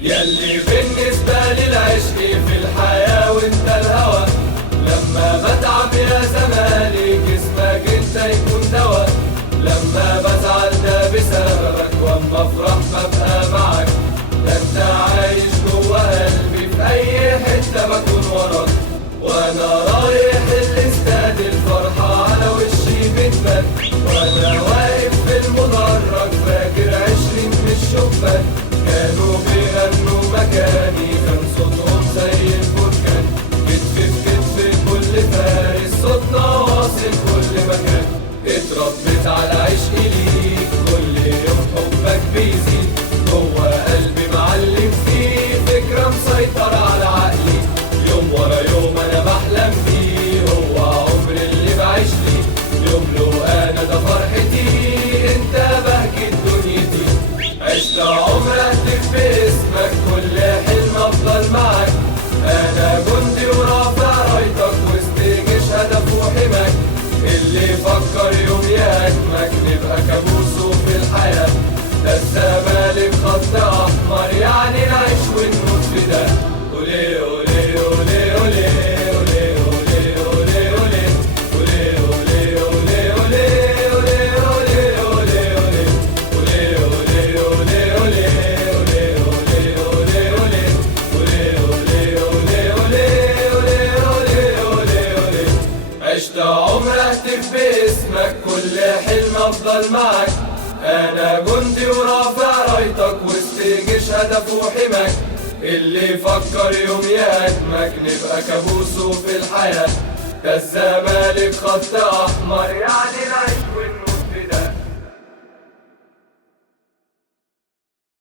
ياللي بالنسبة للعشق في الحياة وانت الهوى، لما بتعب يا زمالي جسمك انت يكون دوا، لما بزعل ده بسببك واما افرح ببقى معك، ده انت عايش جوا قلبي في اي حتة بكون وراك، وانا رايح الاستاد الفرحة على وشي بتبان، وانا واقف في المدرج فاكر 20 من الشباك كانوا بيغنوا مكاني، كان صوتهم زي البركان، كتف في كتف كل فارس صوتنا واصل كل مكان، اتربيت على عشق ليك كل يوم حبك بيزيد، جوا قلبي معلم فيه فكرة مسيطرة على عقلي، يوم ورا يوم انا بحلم بيه، هو عمري اللي بعيش ليه، يوم له انا ده فرحتي انت بهجة دنيتي، عشت عمر اهتف باسمك كل حلم افضل معك، انا جندي ورافع رايتك وسط جيش هدف وحماك، اللي فكر يوم يهاجمك نبقى كابوسه في الحياة، ده الزمالك خط احمر يعني نعيش ونموت في ده، اولي اولي اولي اولي عشت عمر اهتف باسمك كل حلم افضل معك، انا جندي ورافع رايتك وسط جيش هدف وحماك، اللي فكر يوم يهاجمك نبقى كابوسه في الحياة، ده الزمالك خط احمر يعني